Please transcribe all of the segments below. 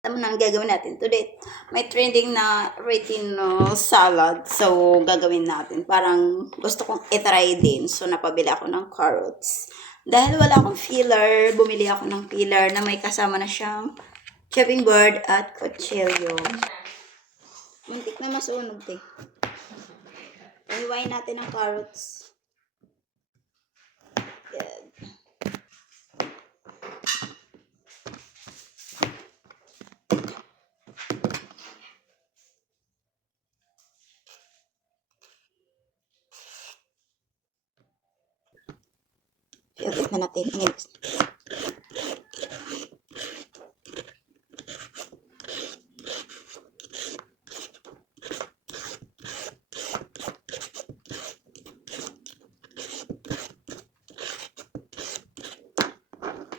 Alam mo na ang gagawin natin today. May trending na retino salad. So, gagawin natin. Parang gusto kong itry din. So, napabili ako ng carrots. Dahil wala akong filler, bumili ako ng filler na may kasama na siyang chopping board at kutsilyo. Muntik na masunog, te. Iwain natin ang carrots. Good. I-update na natin.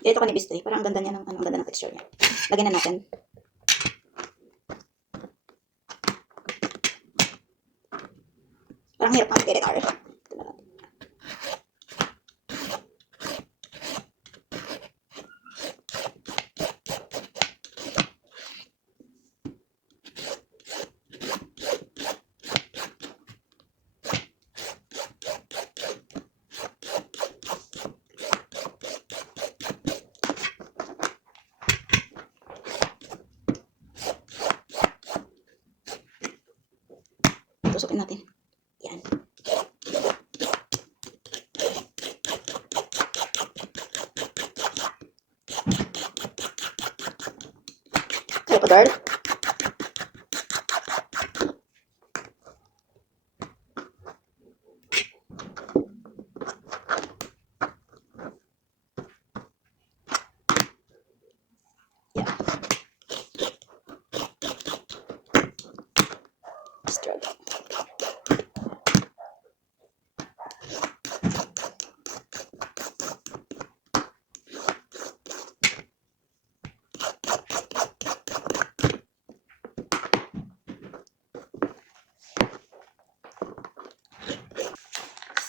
Dito ko nibis, te. Parang ang ganda niya ng, ang ganda ng texture niya. Lagyan na natin. Parang hirap ang editor. Ito na natin. Tusukin natin. Yan. Kaya pa, girl. Struggle.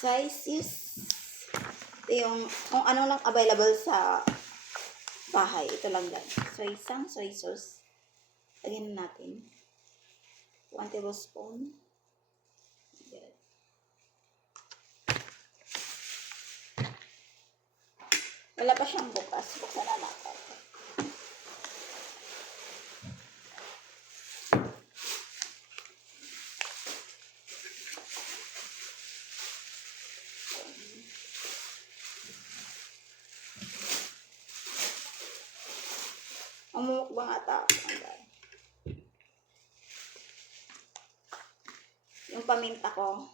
Sizes. Ito yung kung ano lang available sa bahay. Ito lang guys. So, isang soy sauce. Lagyan natin. 1 tablespoon. Yan. Wala pa siyang bukas. Buksan na natin. Umumukbang ata ako. Yung paminta ko.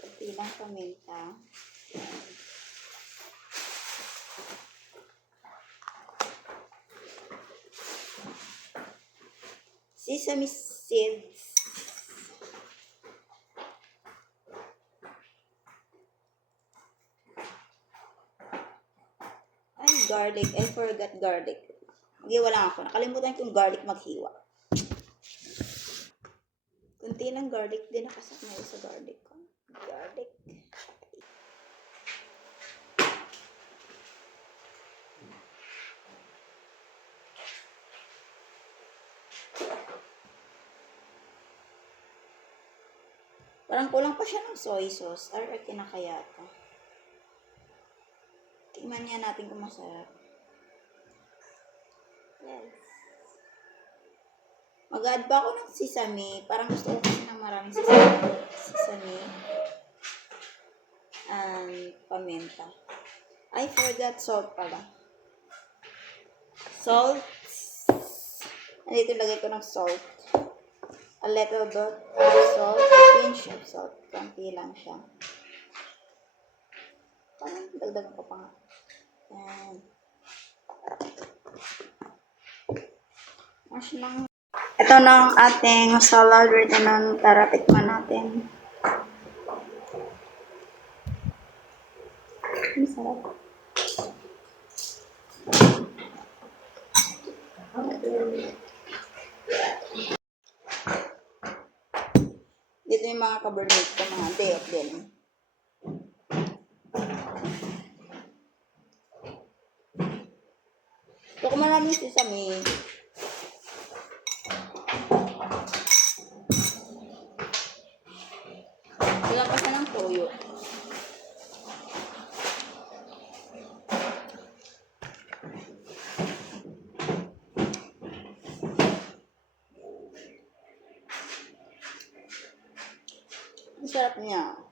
Kunti lang paminta. Sesame seeds. Ay, garlic. I forgot garlic. Maghiwa lang ako. Nakalimutan ko yung garlic maghiwa. Kunti ng garlic din nakasakmay sa garlic ko. Garlic. Parang kulang pa siya ng soy sauce. Or kinakaya ito. Tingnan niya natin kung masarap. Yes. Mag-add pa ako ng sesame. Parang gusto ko kasi ng maraming sesame. Sesame. And paminta. I forgot salt pala. Salt. Andito lagay ko ng salt. A little bit of salt. Pinch of salt. Konti lang siya. Parang dagdagan ko pa nga. Ayan. Mash lang. Ito na ang ating salad. Ready na. Tara, tikman natin. Ang sarap. Dito yung mga cabernet ko, mga date din. maraming sesame. Wala pa siya ng toyo. Ang sarap niya.